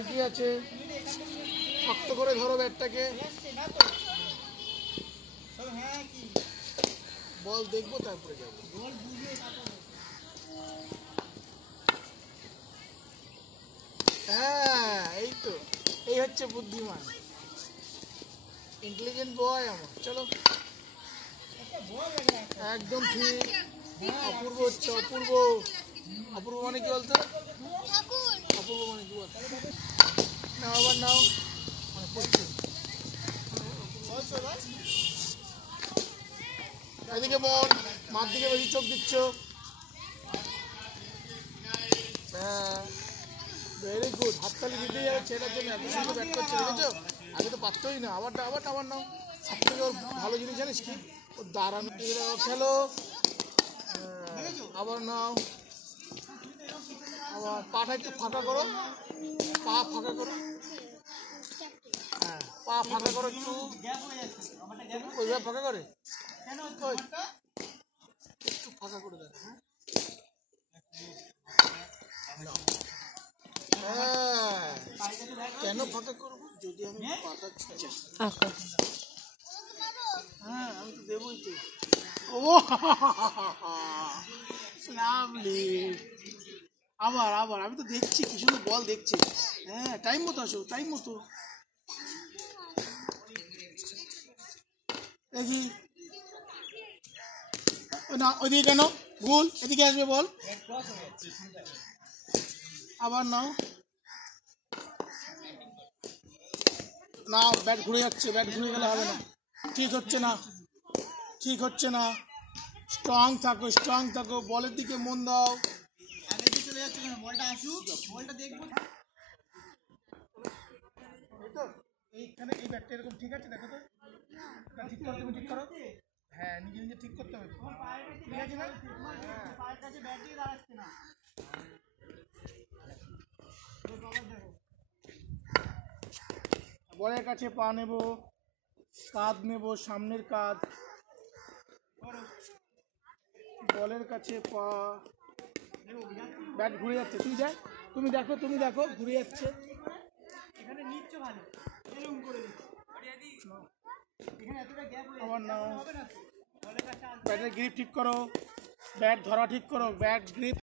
ঠিকই আছে, শক্ত করে ধরো ব্যাটটাকে। বল দেখবো তারপরে যাবো। হ্যাঁ এই তো, এই হচ্ছে বুদ্ধিমান, ইন্টেলিজেন্ট বয় আমার। চলো একদম ঠিক। অপূর্ব হচ্ছে, অপূর্ব। অপূর্ব মানে কি বলতো? অপূর্ব মানে কি বলতো? নাও আবার নাও, মানে পড়ছে। এদিকে বল, মার দিকে বেশি চোখ দিচ্ছ। হ্যাঁ ভেরি গুড, হাততালি দিতেই যাবে ছেলেটার জন্য, এত সুন্দর ব্যাট করছে দেখেছো। আগে তো পারতোই না। আবার আবার নাও। সব থেকে ওর ভালো জিনিস জানিস কি? ওর দাঁড়ানো খেলো। আবার নাও, আবার পাটা একটু ফাঁকা করো, পা ফাঁকা করো। হ্যাঁ পা ফাঁকা করো একটু, ওইভাবে ফাঁকা করে একটু ফাঁকা করে দেয়। হ্যাঁ কেন ফাঁকা করবো যদি আমি পাটা ছুঁচে? হ্যাঁ আমি তো দেবই তো। ও লাভলি। আবার আবার আমি তো দেখছি কি সুন্দর বল দেখছি। হ্যাঁ টাইম মতো আসো, টাইম মতো। দেখি না, ওইদিকে কেন? ভুল, এদিকে আসবে বল। আবার নাও, নাও। ব্যাট ঘুরে যাচ্ছে, ব্যাট ঘুরে গেলে হবে না, ঠিক হচ্ছে না, ঠিক হচ্ছে না। স্ট্রং থাকো, স্ট্রং থাকো, বলের দিকে মন দাও। চলে যাচ্ছে কেন? বলটা আসুক, বলটা দেখবো। এইখানে এই ব্যাটটা এরকম ঠিক আছে, দেখো তো ঠিক করো, তুমি ঠিক করো। হ্যাঁ নিজে নিজে ঠিক করতে হবে, ঠিক আছে না? পায়ের কাছে ব্যাট দিয়ে দাঁড়াচ্ছে না। বলের কাছে পা নেব, কাঁধ নেব, সামনের কাঁধ, বলের কাছে পা। ব্যাট ঘুরে যাচ্ছে, তুই দেখ, তুমি দেখো, তুমি দেখো ঘুরে যাচ্ছে। এখানে নিচ্ছ ভালো, এরকম করে দিচ্ছ। আবার নাও, ব্যাটের গ্রিপ ঠিক করো, ব্যাট ধরা ঠিক করো, ব্যাট গ্রিপ